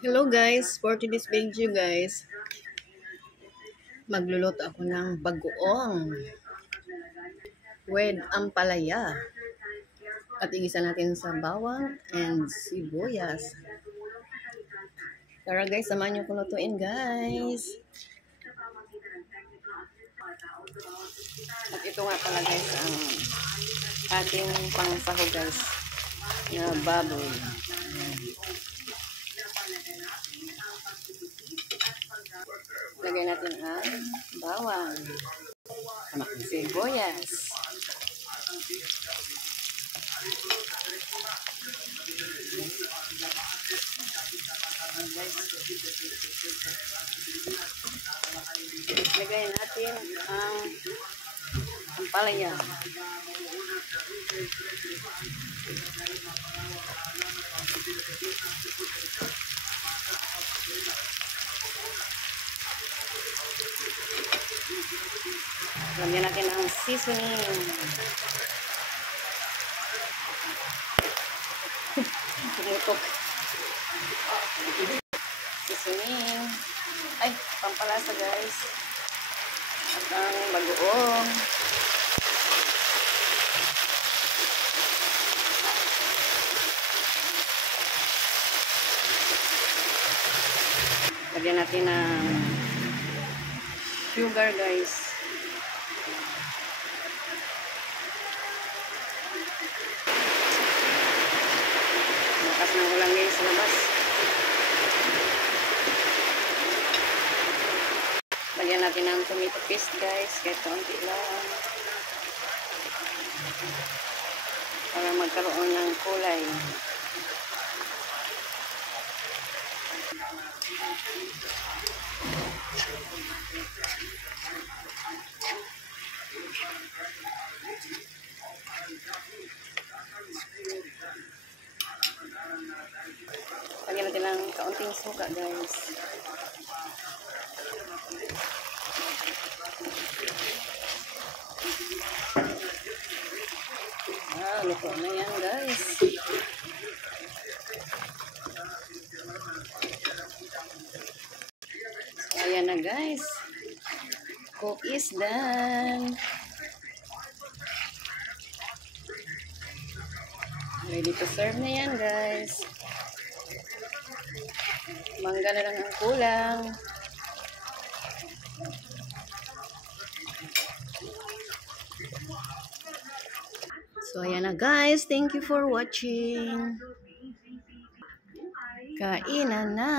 Hello guys, for today's video guys, magluluto ako ng bagoong with ampalaya. At igisa natin sa bawang and sibuyas. Tara guys, samahan niyo ko lutuin guys. At ito nga pala guys ang ating pangsaho guys na baboy. Lagay natin ang bawang, sibuyas, lagay natin ang ampalaya. Lagyan natin ang seasoning. Tumutok. Seasoning. Ay, pampalasa guys. At ang bagoong. Lagyan natin ng sugar guys. Lakas ng ulan guys sa labas. Lagyan natin ng tomato paste guys, kahit konti lang. Para magkaroon ng kulay. Lagyan natin ng kaunting suka guys. Luto na yan guys. Ayan na guys. Cook is done. Ready to serve na yan guys. Mangga na lang ang kulang. So ayan na guys. Thank you for watching. Kainan na.